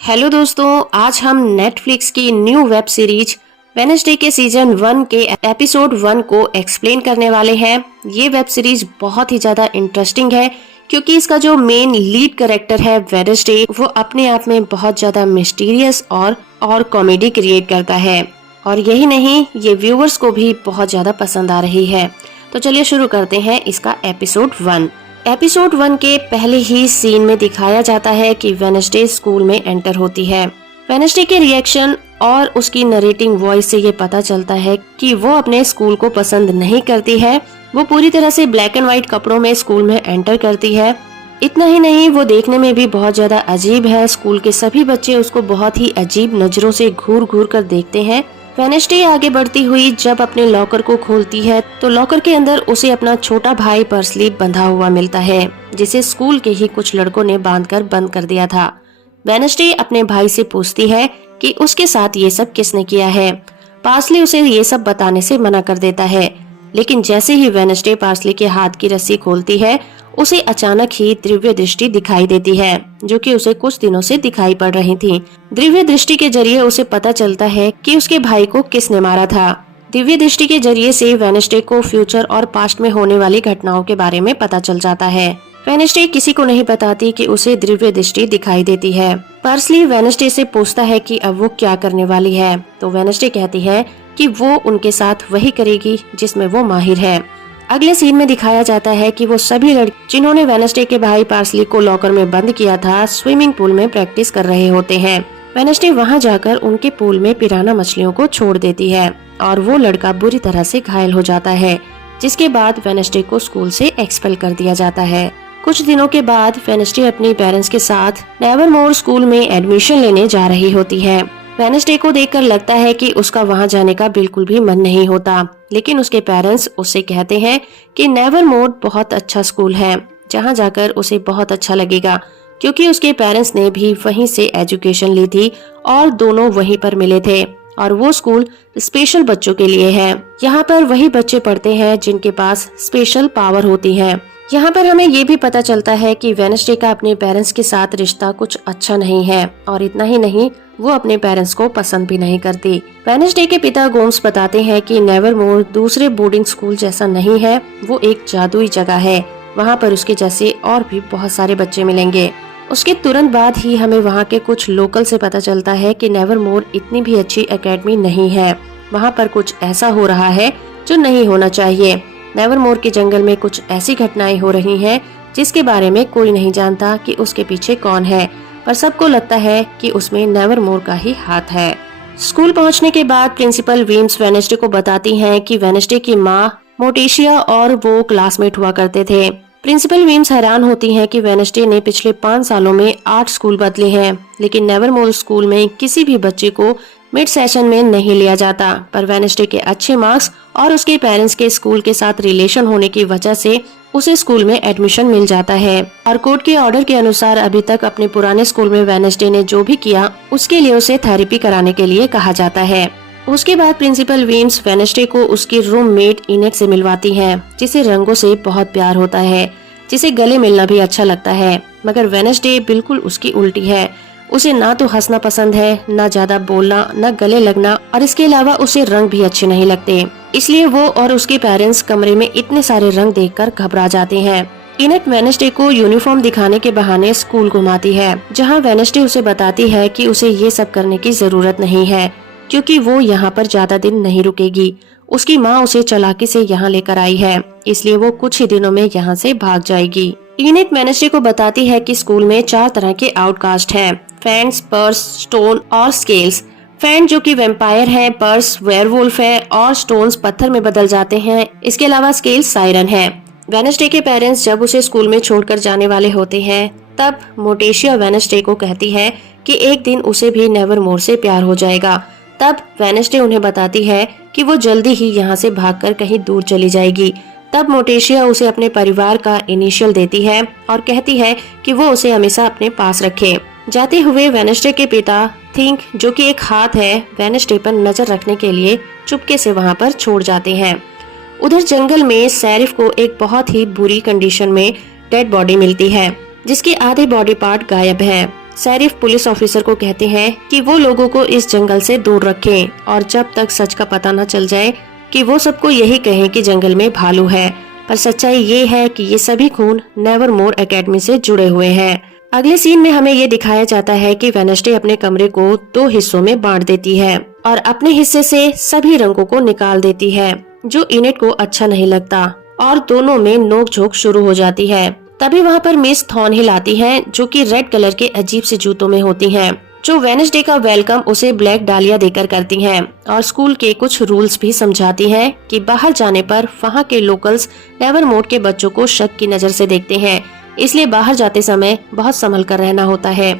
Hello दोस्तों, आज हम नेटफ्लिक्स की न्यू वेब सीरीज वेडनेसडे के सीजन 1 के एपिसोड 1 को एक्सप्लेन करने वाले हैं। ये वेब सीरीज बहुत ही ज्यादा इंटरेस्टिंग है क्योंकि इसका जो मेन लीड कैरेक्टर है वेडनेसडे, वो अपने आप में बहुत ज्यादा मिस्टीरियस और कॉमेडी क्रिएट करता है। और यही नहीं, ये व्यूवर्स को भी बहुत ज्यादा पसंद आ रही है। तो चलिए शुरू करते हैं इसका एपिसोड 1। एपिसोड 1 के पहले ही सीन में दिखाया जाता है कि वेडनेसडे स्कूल में एंटर होती है। वेडनेसडे के रिएक्शन और उसकी नरेटिंग वॉइस से ये पता चलता है कि वो अपने स्कूल को पसंद नहीं करती है। वो पूरी तरह से ब्लैक एंड व्हाइट कपड़ों में स्कूल में एंटर करती है। इतना ही नहीं, वो देखने में भी बहुत ज्यादा अजीब है। स्कूल के सभी बच्चे उसको बहुत ही अजीब नजरों से घूर घूर कर देखते हैं। वेडनेसडे आगे बढ़ती हुई जब अपने लॉकर को खोलती है तो लॉकर के अंदर उसे अपना छोटा भाई पर्सली बंधा हुआ मिलता है, जिसे स्कूल के ही कुछ लड़कों ने बांधकर बंद कर दिया था। वेडनेसडे अपने भाई से पूछती है कि उसके साथ ये सब किसने किया है। पार्सली उसे ये सब बताने से मना कर देता है, लेकिन जैसे ही वेडनेसडे पार्सली के हाथ की रस्सी खोलती है, उसे अचानक ही दिव्य दृष्टि दिखाई देती है, जो कि उसे कुछ दिनों से दिखाई पड़ रही थी। दिव्य दृष्टि के जरिए उसे पता चलता है कि उसके भाई को किसने मारा था। दिव्य दृष्टि के जरिए से वेडनेसडे को फ्यूचर और पास्ट में होने वाली घटनाओं के बारे में पता चल जाता है। वेडनेसडे किसी को नहीं बताती कि उसे दिव्य दृष्टि दिखाई देती है। पर्सली वेडनेसडे से पूछता है कि अब वो क्या करने वाली है, तो वेडनेसडे कहती है कि वो उनके साथ वही करेगी जिसमें वो माहिर है। अगले सीन में दिखाया जाता है कि वो सभी लड़के जिन्होंने वेडनेसडे के भाई पार्सली को लॉकर में बंद किया था, स्विमिंग पूल में प्रैक्टिस कर रहे होते हैं। वेडनेसडे वहां जाकर उनके पूल में पिराना मछलियों को छोड़ देती है और वो लड़का बुरी तरह से घायल हो जाता है, जिसके बाद वेडनेसडे को स्कूल से एक्सपेल कर दिया जाता है। कुछ दिनों के बाद वेडनेसडे अपनी पेरेंट्स के साथ नेवरमोर स्कूल में एडमिशन लेने जा रही होती है। वेडनेसडे को देखकर लगता है कि उसका वहां जाने का बिल्कुल भी मन नहीं होता, लेकिन उसके पेरेंट्स उससे कहते हैं कि नेवरमोर बहुत अच्छा स्कूल है, जहां जाकर उसे बहुत अच्छा लगेगा, क्योंकि उसके पेरेंट्स ने भी वहीं से एजुकेशन ली थी और दोनों वहीं पर मिले थे। और वो स्कूल स्पेशल बच्चों के लिए है। यहाँ पर वही बच्चे पढ़ते हैं जिनके पास स्पेशल पावर होती है। यहाँ पर हमें ये भी पता चलता है कि वेडनेसडे का अपने पेरेंट्स के साथ रिश्ता कुछ अच्छा नहीं है, और इतना ही नहीं, वो अपने पेरेंट्स को पसंद भी नहीं करती। वेडनेसडे के पिता गोम्स बताते हैं कि नेवरमोर दूसरे बोर्डिंग स्कूल जैसा नहीं है, वो एक जादुई जगह है। वहाँ पर उसके जैसे और भी बहुत सारे बच्चे मिलेंगे। उसके तुरंत बाद ही हमें वहाँ के कुछ लोकल से पता चलता है कि नेवरमोर इतनी भी अच्छी एकेडमी नहीं है। वहाँ पर कुछ ऐसा हो रहा है जो नहीं होना चाहिए। नेवरमोर के जंगल में कुछ ऐसी घटनाएं हो रही हैं जिसके बारे में कोई नहीं जानता कि उसके पीछे कौन है, पर सबको लगता है कि उसमें नेवरमोर का ही हाथ है। स्कूल पहुंचने के बाद प्रिंसिपल वीम्स वेडनेसडे को बताती हैं कि वेडनेसडे की माँ मोटेशिया और वो क्लासमेट हुआ करते थे। प्रिंसिपल वीम्स हैरान होती हैं कि वेडनेसडे ने पिछले 5 सालों में 8 स्कूल बदले हैं, लेकिन नेवरमोर स्कूल में किसी भी बच्चे को मिड सेशन में नहीं लिया जाता। पर वेडनेसडे के अच्छे मार्क्स और उसके पेरेंट्स के स्कूल के साथ रिलेशन होने की वजह से उसे स्कूल में एडमिशन मिल जाता है। और कोर्ट के ऑर्डर के अनुसार अभी तक अपने पुराने स्कूल में वेडनेसडे ने जो भी किया, उसके लिए उसे थेरेपी कराने के लिए कहा जाता है। उसके बाद प्रिंसिपल वीम्स वेडनेसडे को उसकी रूममेट इनेट से मिलवाती है, जिसे रंगों से बहुत प्यार होता है, जिसे गले मिलना भी अच्छा लगता है। मगर वेडनेसडे बिल्कुल उसकी उल्टी है। उसे ना तो हंसना पसंद है, ना ज्यादा बोलना, ना गले लगना, और इसके अलावा उसे रंग भी अच्छे नहीं लगते। इसलिए वो और उसके पेरेंट्स कमरे में इतने सारे रंग देखकर घबरा जाते हैं। इनेट वेडनेसडे को यूनिफॉर्म दिखाने के बहाने स्कूल घुमाती है, जहां वेडनेसडे उसे बताती है कि उसे ये सब करने की जरूरत नहीं है, क्योंकि वो यहाँ पर ज्यादा दिन नहीं रुकेगी। उसकी माँ उसे चालाकी से यहाँ लेकर आई है, इसलिए वो कुछ ही दिनों में यहाँ से भाग जाएगी। इनेट वेडनेसडे को बताती है कि स्कूल में 4 तरह के आउटकास्ट हैं: फैंट्स, पर्स, स्टोन और स्केल्स। फैंट जो कि वैम्पायर है, पर्स वेयरवुल्फ है और स्टोन्स पत्थर में बदल जाते हैं। इसके अलावा स्केल्स सायरन है। वेडनेसडे के पेरेंट्स जब उसे स्कूल में छोड़कर जाने वाले होते हैं, तब मोटेशिया वेडनेसडे को कहती है कि एक दिन उसे भी नेवरमोर से प्यार हो जाएगा। तब वेडनेसडे उन्हें बताती है कि वो जल्दी ही यहाँ से भागकर कहीं दूर चली जाएगी। तब मोटेशिया उसे अपने परिवार का इनिशियल देती है और कहती है कि वो उसे हमेशा अपने पास रखे। जाते हुए वेडनेसडे के पिता थिंक, जो कि एक हाथ है, वेडनेसडे पर नजर रखने के लिए चुपके से वहाँ पर छोड़ जाते हैं। उधर जंगल में शेरिफ को एक बहुत ही बुरी कंडीशन में डेड बॉडी मिलती है, जिसके आधे बॉडी पार्ट गायब है। शेरिफ पुलिस ऑफिसर को कहते हैं कि वो लोगों को इस जंगल से दूर रखें और जब तक सच का पता न चल जाए कि वो सबको यही कहें कि जंगल में भालू है। पर सच्चाई ये है कि ये सभी खून नेवरमोर एकेडमी से जुड़े हुए हैं। अगले सीन में हमें ये दिखाया जाता है कि वेडनेसडे अपने कमरे को 2 हिस्सों में बांट देती है और अपने हिस्से से सभी रंगों को निकाल देती है, जो इनेट को अच्छा नहीं लगता और दोनों में नोकझोंक शुरू हो जाती है। तभी वहाँ पर मिस थॉर्नहिल आती हैं, जो कि रेड कलर के अजीब से जूतों में होती हैं, जो वेडनेसडे का वेलकम उसे ब्लैक डालिया देकर करती हैं और स्कूल के कुछ रूल्स भी समझाती हैं कि बाहर जाने पर वहाँ के लोकल्स नेवरमोर के बच्चों को शक की नजर से देखते हैं, इसलिए बाहर जाते समय बहुत संभल कर रहना होता है।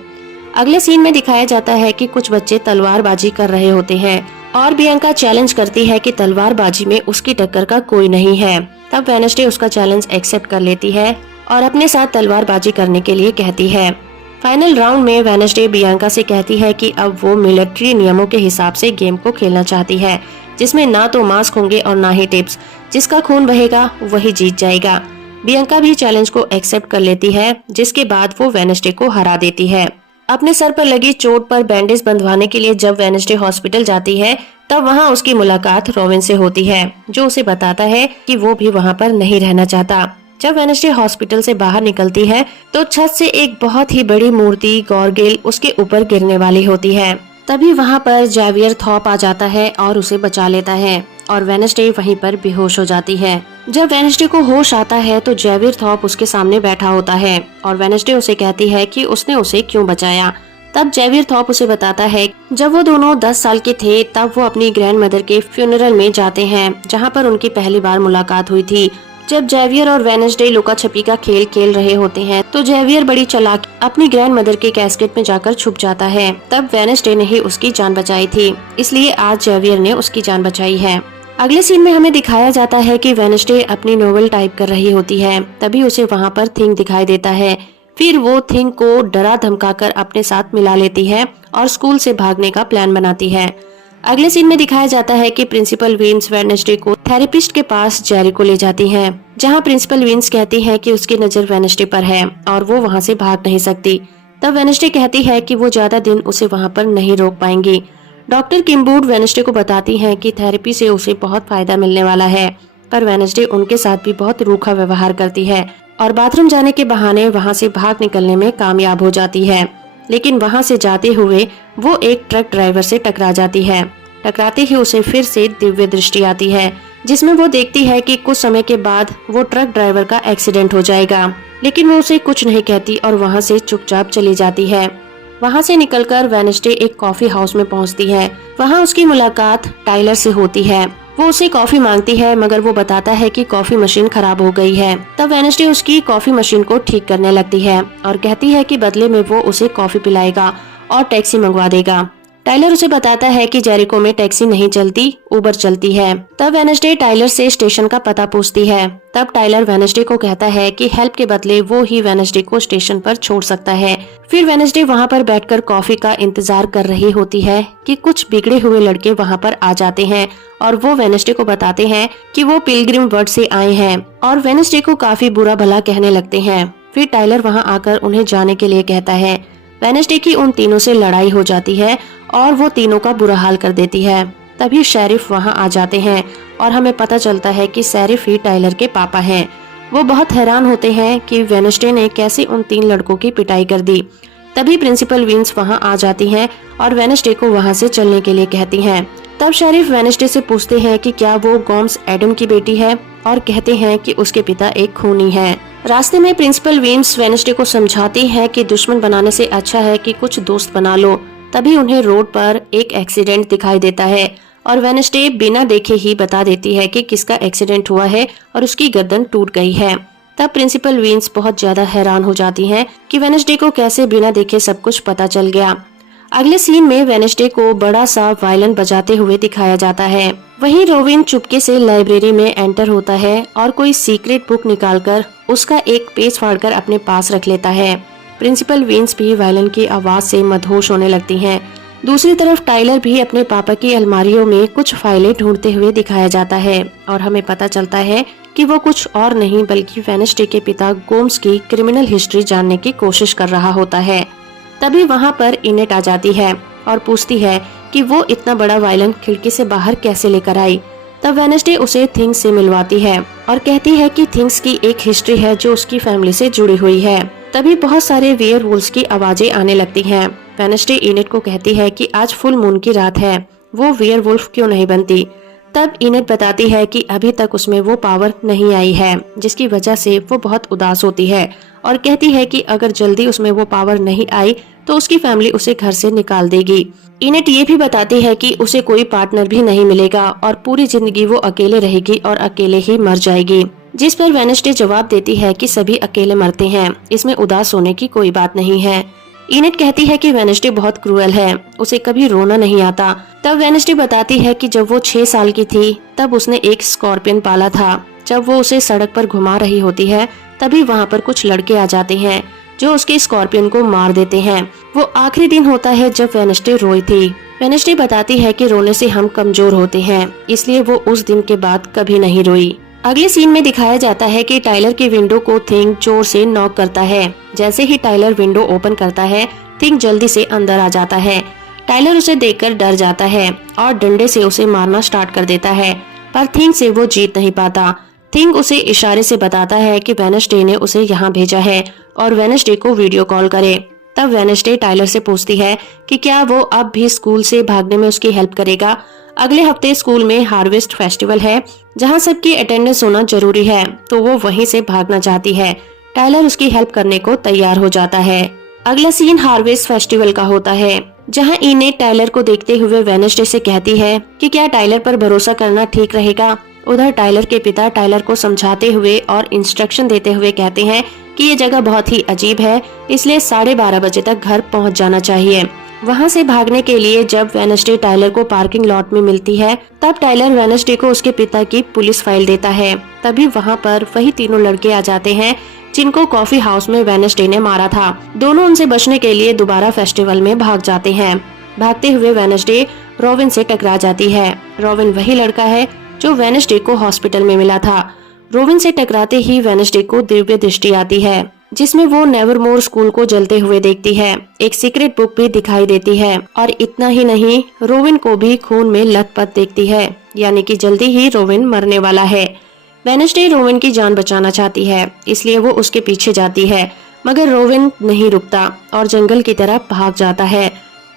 अगले सीन में दिखाया जाता है कि कुछ बच्चे तलवारबाजी कर रहे होते हैं और बियांका चैलेंज करती है कि तलवारबाजी में उसकी टक्कर का कोई नहीं है। तब वेडनेसडे उसका चैलेंज एक्सेप्ट कर लेती है और अपने साथ तलवारबाजी करने के लिए कहती है। फाइनल राउंड में वेडनेसडे बियांका से कहती है कि अब वो मिलिट्री नियमों के हिसाब से गेम को खेलना चाहती है, जिसमें ना तो मास्क होंगे और ना ही टिप्स। जिसका खून बहेगा वही जीत जाएगा। बियांका भी चैलेंज को एक्सेप्ट कर लेती है, जिसके बाद वो वेडनेसडे को हरा देती है। अपने सर पर लगी चोट पर बैंडेज बंधवाने के लिए जब वेडनेसडे हॉस्पिटल जाती है, तब वहाँ उसकी मुलाकात रोविन से होती है, जो उसे बताता है कि वो भी वहाँ पर नहीं रहना चाहता। जब वेडनेसडे हॉस्पिटल से बाहर निकलती है तो छत से एक बहुत ही बड़ी मूर्ति गॉर्गिल उसके ऊपर गिरने वाली होती है। तभी वहाँ पर जेवियर थॉप आ जाता है और उसे बचा लेता है और वेडनेसडे वहीं पर बेहोश हो जाती है। जब वेडनेसडे को होश आता है तो जेवियर थॉप उसके सामने बैठा होता है और वेडनेसडे उसे कहती है कि उसने उसे क्यों बचाया। तब जेवियर थॉप उसे बताता है जब वो दोनों 10 साल के थे तब वो अपनी ग्रैंड मदर के फ्यूनरल में जाते हैं, जहाँ पर उनकी पहली बार मुलाकात हुई थी। जब जेवियर और वेडनेसडे लुका छपी का खेल खेल रहे होते हैं तो जेवियर बड़ी चालाक अपनी ग्रैंड मदर के कैस्केट में जाकर छुप जाता है। तब वेडनेसडे ने ही उसकी जान बचाई थी, इसलिए आज जेवियर ने उसकी जान बचाई है। अगले सीन में हमें दिखाया जाता है कि वेडनेसडे अपनी नोवेल टाइप कर रही होती है। तभी उसे वहाँ पर थिंग दिखाई देता है। फिर वो थिंग को डरा धमकाकर अपने साथ मिला लेती है और स्कूल से भागने का प्लान बनाती है। अगले सीन में दिखाया जाता है कि प्रिंसिपल विंस वेडनेसडे को थेरेपिस्ट के पास जेरी को ले जाती हैं, जहां प्रिंसिपल विंस कहती है कि उसकी नजर वेडनेसडे पर है और वो वहां से भाग नहीं सकती। तब वेडनेसडे कहती है कि वो ज्यादा दिन उसे वहां पर नहीं रोक पाएंगी। डॉक्टर किम्बूड वेडनेसडे को बताती हैं कि थेरेपी से उसे बहुत फायदा मिलने वाला है, पर वेडनेसडे उनके साथ भी बहुत रूखा व्यवहार करती है और बाथरूम जाने के बहाने वहाँ से भाग निकलने में कामयाब हो जाती है। लेकिन वहाँ से जाते हुए वो एक ट्रक ड्राइवर से टकरा जाती है। टकराते ही उसे फिर से दिव्य दृष्टि आती है, जिसमें वो देखती है कि कुछ समय के बाद वो ट्रक ड्राइवर का एक्सीडेंट हो जाएगा। लेकिन वो उसे कुछ नहीं कहती और वहाँ से चुपचाप चली जाती है। वहाँ से निकलकर वेडनेसडे एक कॉफी हाउस में पहुँचती है। वहाँ उसकी मुलाकात टाइलर से होती है। वो उसे कॉफी मांगती है, मगर वो बताता है कि कॉफी मशीन खराब हो गई है। तब वेडनेसडे उसकी कॉफी मशीन को ठीक करने लगती है और कहती है कि बदले में वो उसे कॉफी पिलाएगा और टैक्सी मंगवा देगा। टाइलर उसे बताता है कि जेरिको में टैक्सी नहीं चलती, उबर चलती है। तब वेडनेसडे टाइलर से स्टेशन का पता पूछती है। तब टाइलर वेडनेसडे को कहता है कि हेल्प के बदले वो ही वेडनेसडे को स्टेशन पर छोड़ सकता है। फिर वेडनेसडे वहाँ पर बैठकर कॉफी का इंतजार कर रही होती है कि कुछ बिगड़े हुए लड़के वहाँ पर आ जाते हैं और वो वेडनेसडे को बताते हैं कि वो पिलग्रिम वर्ड से आए हैं और वेडनेसडे को काफी बुरा भला कहने लगते हैं। फिर टाइलर वहाँ आकर उन्हें जाने के लिए कहता है। वेडनेसडे की उन तीनों से लड़ाई हो जाती है और वो तीनों का बुरा हाल कर देती है। तभी शेरिफ वहाँ आ जाते हैं और हमें पता चलता है कि शेरिफ ही टाइलर के पापा हैं। वो बहुत हैरान होते हैं कि वेडनेसडे ने कैसे उन 3 लड़कों की पिटाई कर दी। तभी प्रिंसिपल विंस वहाँ आ जाती हैं और वेडनेसडे को वहाँ से चलने के लिए कहती हैं। तब शेरिफ वेडनेसडे से पूछते हैं कि क्या वो गोम्स एडम की बेटी है और कहते हैं कि उसके पिता एक खूनी है। रास्ते में प्रिंसिपल विंस वेडनेसडे को समझाती है कि दुश्मन बनाने से अच्छा है कि कुछ दोस्त बना लो। तभी उन्हें रोड पर एक एक्सीडेंट दिखाई देता है और वेडनेसडे बिना देखे ही बता देती है कि किसका एक्सीडेंट हुआ है और उसकी गर्दन टूट गई है। तब प्रिंसिपल विंस बहुत ज्यादा हैरान हो जाती हैं कि वेडनेसडे को कैसे बिना देखे सब कुछ पता चल गया। अगले सीन में वेडनेसडे को बड़ा सा वायलिन बजाते हुए दिखाया जाता है। वहीं रोविन चुपके से लाइब्रेरी में एंटर होता है और कोई सीक्रेट बुक निकालकर उसका एक पेज फाड़कर अपने पास रख लेता है। प्रिंसिपल विंस भी वायलिन की आवाज से मदहोश होने लगती हैं। दूसरी तरफ टाइलर भी अपने पापा की अलमारियों में कुछ फाइलें ढूंढते हुए दिखाया जाता है और हमें पता चलता है कि वो कुछ और नहीं बल्कि वेडनेसडे के पिता गोम्स की क्रिमिनल हिस्ट्री जानने की कोशिश कर रहा होता है। तभी वहाँ पर इनेट आ जाती है और पूछती है कि वो इतना बड़ा वायलिन खिड़की से बाहर कैसे लेकर आई। तब वेडनेसडे उसे थिंग्स से मिलवाती है और कहती है कि थिंग्स की एक हिस्ट्री है जो उसकी फैमिली से जुड़ी हुई है। तभी बहुत सारे वेयरवुल्व्स की आवाजें आने लगती हैं। वेडनेसडे इनेट को कहती है कि आज फुल मून की रात है, वो वेयरवुल्फ क्यों नहीं बनती। तब इनेट बताती है कि अभी तक उसमें वो पावर नहीं आई है, जिसकी वजह से वो बहुत उदास होती है और कहती है कि अगर जल्दी उसमें वो पावर नहीं आई तो उसकी फैमिली उसे घर से निकाल देगी। इनेट ये भी बताती है कि उसे कोई पार्टनर भी नहीं मिलेगा और पूरी जिंदगी वो अकेले रहेगी और अकेले ही मर जाएगी। जिस पर वेडनेसडे जवाब देती है कि सभी अकेले मरते हैं, इसमें उदास होने की कोई बात नहीं है। इनेट कहती है कि वेडनेसडे बहुत क्रूएल है, उसे कभी रोना नहीं आता। तब वेडनेसडे बताती है कि जब वो 6 साल की थी तब उसने एक स्कॉर्पियन पाला था। जब वो उसे सड़क पर घुमा रही होती है तभी वहाँ पर कुछ लड़के आ जाते हैं जो उसके स्कॉर्पियन को मार देते हैं। वो आखिरी दिन होता है जब वेडनेसडे रोई थी। वेडनेसडे बताती है कि रोने से हम कमजोर होते हैं, इसलिए वो उस दिन के बाद कभी नहीं रोई। अगले सीन में दिखाया जाता है कि टाइलर की विंडो को थिंग जोर से नॉक करता है। जैसे ही टाइलर विंडो ओपन करता है, थिंग जल्दी से अंदर आ जाता है। टाइलर उसे देखकर डर जाता है और डंडे से उसे मारना स्टार्ट कर देता है, पर थिंग से वो जीत नहीं पाता। थिंग उसे इशारे से बताता है कि वेडनेसडे ने उसे यहाँ भेजा है और वेडनेसडे को वीडियो कॉल करे। तब वेडनेसडे टाइलर से पूछती है कि क्या वो अब भी स्कूल से भागने में उसकी हेल्प करेगा। अगले हफ्ते स्कूल में हार्वेस्ट फेस्टिवल है जहाँ सबकी अटेंडेंस होना जरूरी है, तो वो वहीं से भागना चाहती है। टाइलर उसकी हेल्प करने को तैयार हो जाता है। अगला सीन हार्वेस्ट फेस्टिवल का होता है, जहाँ इनेट टाइलर को देखते हुए वेडनेसडे से कहती है कि क्या टाइलर पर भरोसा करना ठीक रहेगा। उधर टाइलर के पिता टाइलर को समझाते हुए और इंस्ट्रक्शन देते हुए कहते हैं कि ये जगह बहुत ही अजीब है, इसलिए 12:30 बजे तक घर पहुंच जाना चाहिए। वहां से भागने के लिए जब वेडनेसडे टाइलर को पार्किंग लॉट में मिलती है, तब टाइलर वेडनेसडे को उसके पिता की पुलिस फाइल देता है। तभी वहां पर वही तीनों लड़के आ जाते हैं जिनको कॉफी हाउस में वेडनेसडे ने मारा था। दोनों उनसे बचने के लिए दोबारा फेस्टिवल में भाग जाते हैं। भागते हुए वेडनेसडे रोविन से टकरा जाती है। रोविन वही लड़का है जो वेडनेसडे को हॉस्पिटल में मिला था। रोविन से टकराते ही वेडनेसडे को दिव्य दृष्टि आती है, जिसमें वो नेवरमोर स्कूल को जलते हुए देखती है। एक सीक्रेट बुक भी दिखाई देती है और इतना ही नहीं, रोविन को भी खून में लथपथ देखती है, यानी कि जल्दी ही रोविन मरने वाला है। वेडनेसडे रोविन की जान बचाना चाहती है, इसलिए वो उसके पीछे जाती है, मगर रोविन नहीं रुकता और जंगल की तरफ भाग जाता है।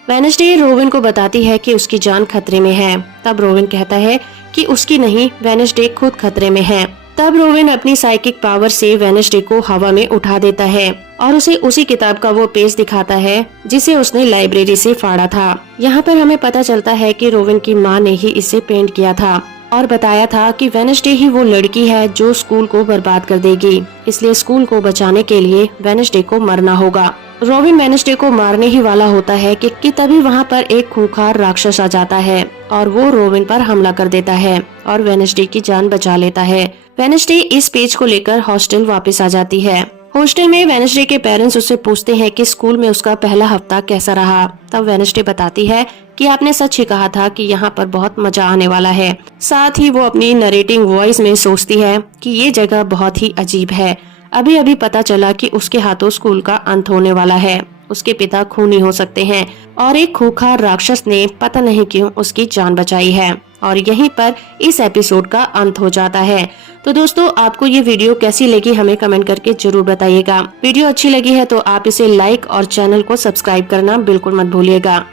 वेडनेसडे रोविन को बताती है कि उसकी जान खतरे में है। तब रोविन कहता है कि उसकी नहीं, वेडनेसडे खुद खतरे में है। तब रोविन अपनी साइकिक पावर से वेडनेसडे को हवा में उठा देता है और उसे उसी किताब का वो पेज दिखाता है जिसे उसने लाइब्रेरी से फाड़ा था। यहाँ पर हमें पता चलता है कि रोविन की माँ ने ही इसे पेंट किया था और बताया था कि वेडनेसडे ही वो लड़की है जो स्कूल को बर्बाद कर देगी, इसलिए स्कूल को बचाने के लिए वेडनेसडे को मरना होगा। रोविन वेडनेसडे को मारने ही वाला होता है कि तभी वहाँ पर एक खूंखार राक्षस आ जाता है और वो रोविन पर हमला कर देता है और वेडनेसडे की जान बचा लेता है। वेडनेसडे इस पेज को लेकर हॉस्टल वापस आ जाती है। हॉस्टल में वेडनेसडे के पेरेंट्स उससे पूछते हैं कि स्कूल में उसका पहला हफ्ता कैसा रहा। तब वेडनेसडे बताती है कि आपने सच ही कहा था कि यहाँ पर बहुत मजा आने वाला है। साथ ही वो अपनी नरेटिंग वॉइस में सोचती है कि ये जगह बहुत ही अजीब है। अभी अभी पता चला कि उसके हाथों स्कूल का अंत होने वाला है। उसके पिता खूनी हो सकते हैं और एक खूंखार राक्षस ने पता नहीं क्यों उसकी जान बचाई है। और यहीं पर इस एपिसोड का अंत हो जाता है। तो दोस्तों, आपको ये वीडियो कैसी लगी हमें कमेंट करके जरूर बताइएगा। वीडियो अच्छी लगी है तो आप इसे लाइक और चैनल को सब्सक्राइब करना बिल्कुल मत भूलिएगा।